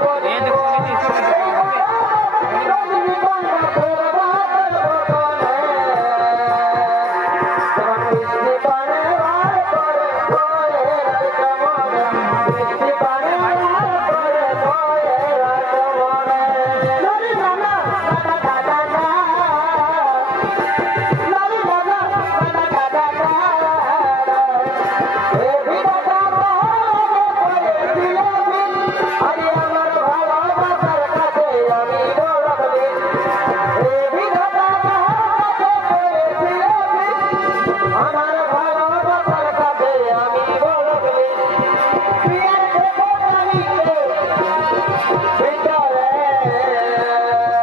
আমার